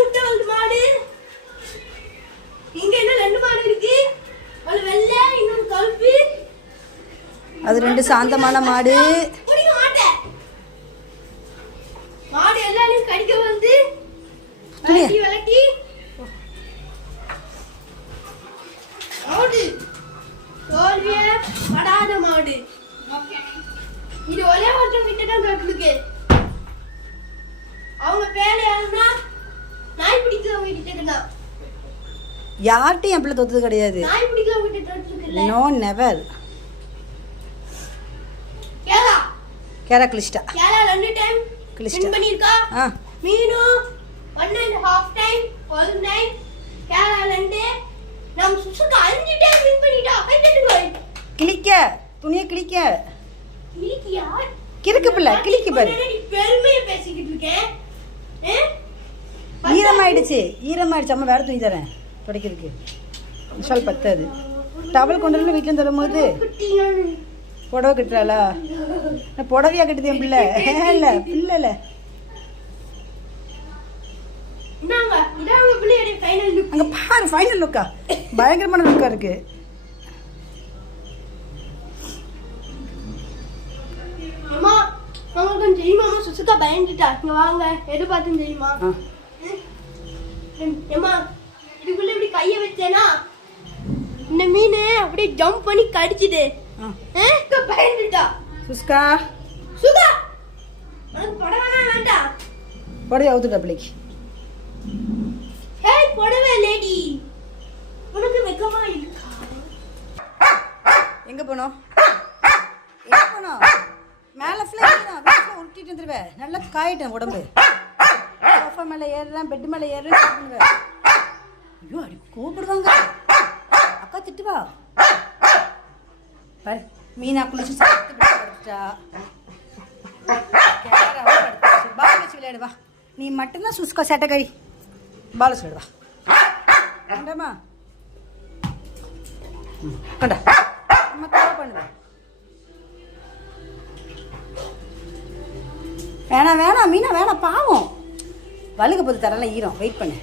விட்டு ஒரு மாடு? இங்க என்ன ரெண்டு மாடு இருக்கு? ஒரு வெள்ளை இன்னொரு கருப்பு. அது ரெண்டு சாந்தமான மாடு. மாடு எல்லாரையும் கடிக்க வந்து விளக்கி விளக்கி மாடு மாடு. இது ஒரே வருஷம் விட்டுதான் யார்கிட்டையும் என் பிள்ளை தோத்தது கிடையாது. நோ நெவர் கேரா கிளிஸ்டா கேளா. ரெண்டு டைம் கிளிஸ்டா. பண்ணிருக்கா ஆ. மீனு ஒன் அண்ட் ஹாஃப் டைம் ஒரு டைம் கேரளா ரெண்டு. நம்ம சுசுக்கு அஞ்சு டைம் வின் பண்ணிட்டா. கிளிக்க துணியை கிளிக்க யார் கிறுக்கு பிள்ளை, கிழிக்கு பாரு. பெருமையை பேசிக்கிட்டு இருக்கேன்? ஈரமாயிடுச்சு. ஈரமாயிடுச்சு. அம்மா வேற துணி தரேன். துடைக்கிறதுக்கு. விஷால் பத்தாது. டவல் கொண்டு வந்து வீட்டில் தரும்போது. புடவை கட்டுறாளா? நான் புடவையா கட்டுது என் பிள்ளை? இல்லை பிள்ளை இல்லை. அங்கே பாரு ஃபைனல் லுக்கா பயங்கரமான லுக்கா இருக்கு. அம்மா உங்களுக்கு தெரியுமா சுசுக்கா பயந்துட்டா. இங்க வாங்க. எது பார்த்துன்னு தெரியுமா ஆ ஏம்மா இதுக்குள்ள இப்படி கைய வச்சேனா? இந்த மீன் அப்படியே ஜம்ப் பண்ணி கடிச்சிட்டு பயந்துட்டா. சுஸ்கா சுகா உனக்கு புடவை வேண்டாம் புடவை அவுத்துட்டா பிள்ளைக்கு. ஏய் புடவை லேடி உனக்கு வெக்கமா இருக்கா? எங்கே போனோம்? எங்கே போனோம்? மேலே ஃப்ளைட் வீட்டில் உருட்டிட்டு வந்துருவேன் நல்லா காயிட்டேன் உடம்பு. சோஃபா மேலே ஏறுறேன் பெட் மேலே ஏறுறேன் பண்ணுவேன் ஐயோ அடி கூப்பிடுவாங்க அக்கா திட்டுவா பாரு மீனா குளிச்சு சாப்பிட்டு படுத்துட்டா. பால் வச்சு விளையாடு வா. நீ மட்டும்தான் சுஸ்கா சேட்டை பால் வச்சு விளையாடு வா. வேண்டாமா? ம், நம்ம தேவை பண்ணுவேன் வேணாம் வேணாம் மீனா வேணாம் பாவம். வழுக போது தரலாம் ஈரம். வெயிட் பண்ணு.